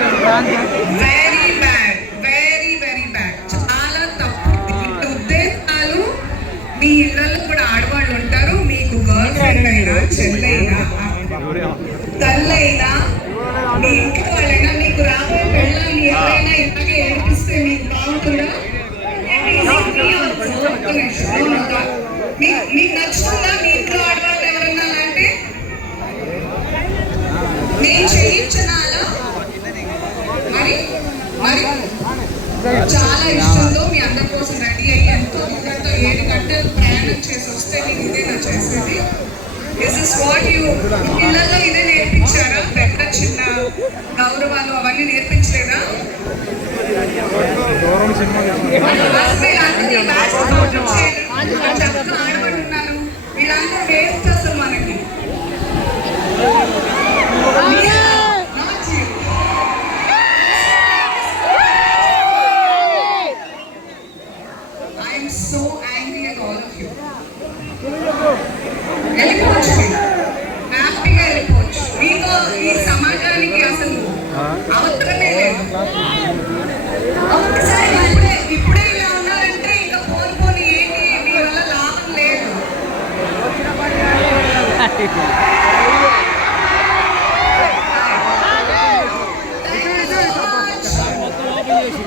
Very bad, very very bad. చాలా తప్పు. ఇంత ఉద్దేశాలు మీ ఇళ్లలో కూడా ఆడవాళ్ళు ఉంటారు. మీకు గర్ల్ ఫ్రెండ్ అయినా, చెల్లైనా, తల్లైనా, మీ ఇంట్లో వాళ్ళైనా, మీకు రాబోయే పెళ్ళాన్ని ఎవరైనా ఇలాగే ఏడిపిస్తే మీకు బాగుంటుందా? మీకు నచ్చుతుందా? మీ ఇంట్లో ఆడవాళ్ళు ఎవరన్నా అంటే నేను చేయించనా అలా? మరి మరి చాలా ఇష్టంతో మీ అందరి కోసం రెడీ అయ్యి ఎంతో ఇదంతా 7 గంటలు ప్రయాణం చేసి వస్తే నేను ఇదేనా చేసేది? దిస్ ఇస్ వాట్ యూ పిల్లల్లో ఇదే నేర్పించారా? పెద్ద చిన్న గౌరవాలు అవన్నీ నేర్పించలేదా? చక్కగా ఆడబడుతున్నాను. వీళ్ళందరూ వేస్ట్ అసలు మనకి. So angry at all of you. వెళ్ళిపోవచ్చు, హ్యాపీగా వెళ్ళిపోవచ్చు. మీతో ఈ సమాజానికి అసలు అవసరమే లేదు. ఒక్కసారి ఇప్పుడే ఇలా ఉన్నారంటే ఇంకా పోని ఏంటి, మీ వల్ల లాభం లేదు.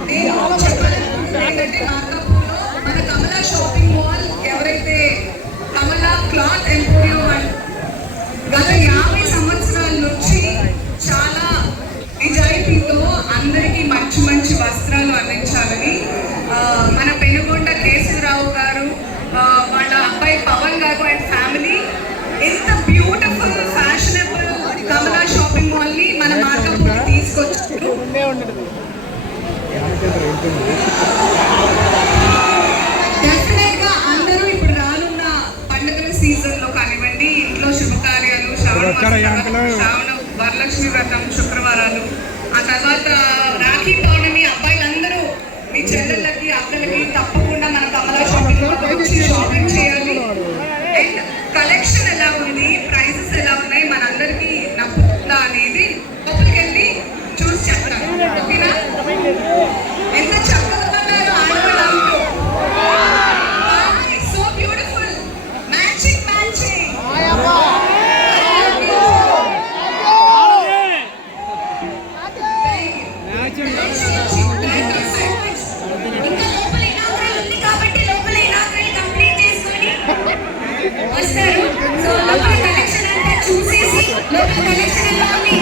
నేను చెప్పాలనుకుంటున్నాను ఏంటంటే మన కమలా షాపింగ్ మాల్ ఎవరైతే కమలా క్లాత్ ఎంపోరియం గత 50 సంవత్సరాల నుంచి చాలా నిజాయితీతో అందరికీ మంచి మంచి వస్త్రాలు అందించాలని మన పెనుగొండ కేశవరావు గారు, వాళ్ళ అబ్బాయి పవన్ గారు అండ్ ఫ్యామిలీ ఎంత బ్యూటిఫుల్ ఫ్యాషనబుల్ కమలా షాపింగ్ మాల్ ని మన మార్కెట్లోకి తీసుకొచ్చారు. సీజన్ లో కానివ్వండి, ఇంట్లో శుభకార్యాలు, శ్రావణ వరలక్ష్మి వ్రతం, శుక్రవారాలు, ఆ తర్వాత రాఖీ పౌర్ణమి, అబ్బాయిలందరూ మీ చెల్లెళ్ళకి అక్కలకి తప్పకుండా మన కమలా షాపింగ్ వచ్చి షాపింగ్ చేయాలి. అండ్ కలెక్షన్ ఎలా ఉంది, ప్రైజెస్ ఎలా ఉన్నాయి, మనందరికీ నప్పుతుందా అనేది లోపలికి వెళ్ళి చూసి చెప్తాను. ఓకేనా? ఎంత చక్కగా ఉన్నారు ఆడవాళ్ళు. So beautiful. వస్తారు. సో లోపల కలెక్షన్ అంతా చూసేసి లోపల కలెక్షన్ ఎలా ఉంది